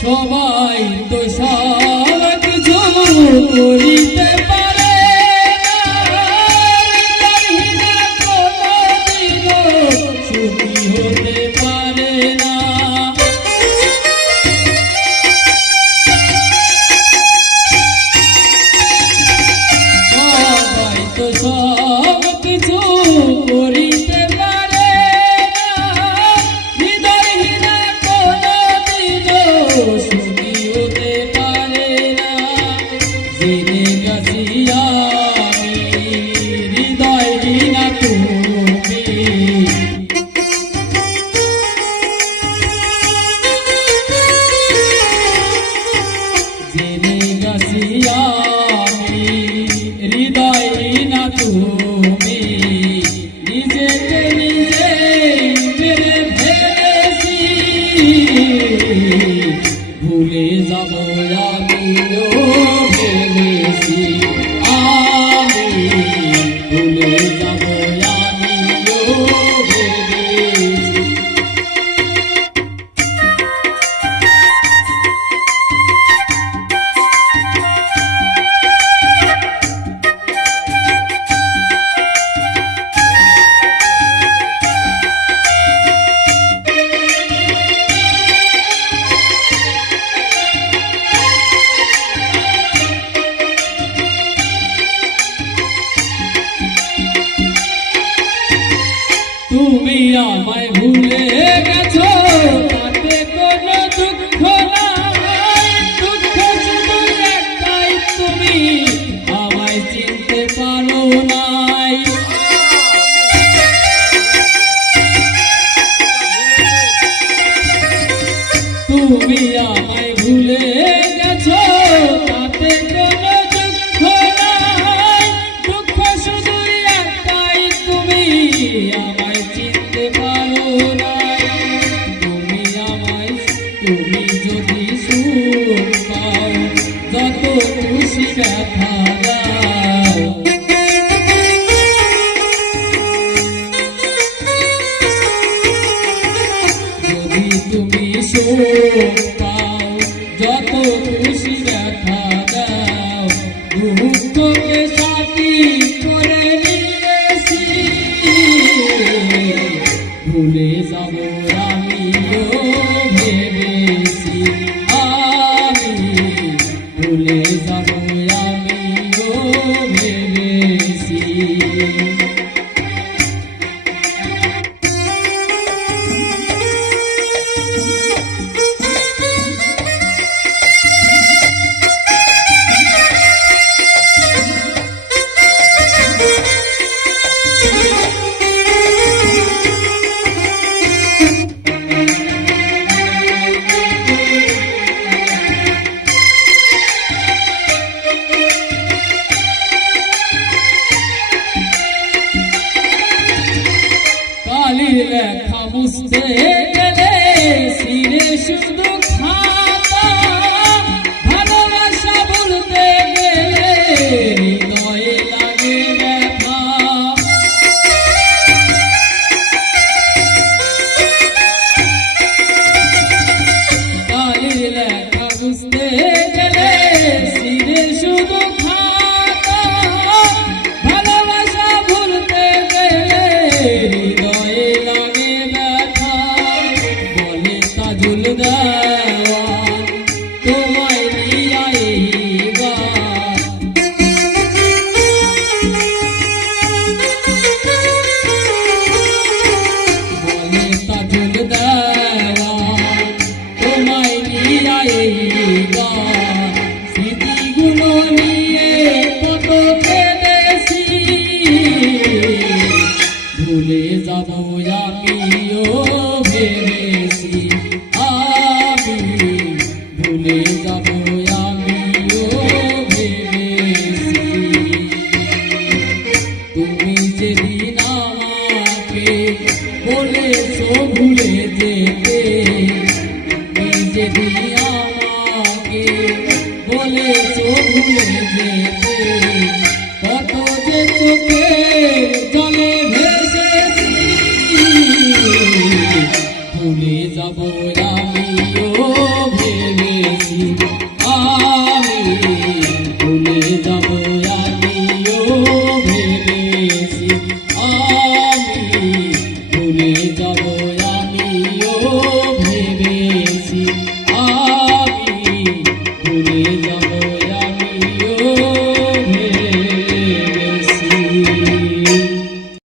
সবাই তো সব কিছু করিতে পারে না, কোনদিনও সুখী হতে পারে না। সবাই তো সব কিছু করিতে পারে না, সুখী হতে পারে না। জেনে গেছি আমি হৃদয়হীনা তুমি, জেনে গেছি আমি হৃদয়হীনা তুমি, নিজেকে নিজে মেরে ফেলেছি। ভুলে যাব আমিও ভেবেছি, আমি ভুলে যাব আমিও ভেবেছি। তুমি আমায় ভুলে গেছো, তাতে কোনো দুঃখ নাই, দুঃখ শুধু একটাই, তুমি আমায় চিনতে পারো নাই। তুমি আমায় ভুলে গেছো, তাতে কোনো দুঃখ নাই, দুঃখ শুধু একটাই, তুমি আমায় চিনতে পারো নাই। তুমি আমায়, তুমি যদি সুখ পাও, যত খুশি ব্যথা দাও, যদি তুমি সুখ পাও, যত খুশি ব্যথা দাও, দুঃখকে সাথী করে নিয়েছি। ভুলে যাব আমিও ভেবেছি, আমি ভুলে যাব আমিও ভেবেছি। লেখা মুছতে গেলে সিরে শুধু খাতা, ভালোবাসা বলতে গেলে হৃদয়ে বলেছো ভুলে যেতে, কত যে চোখে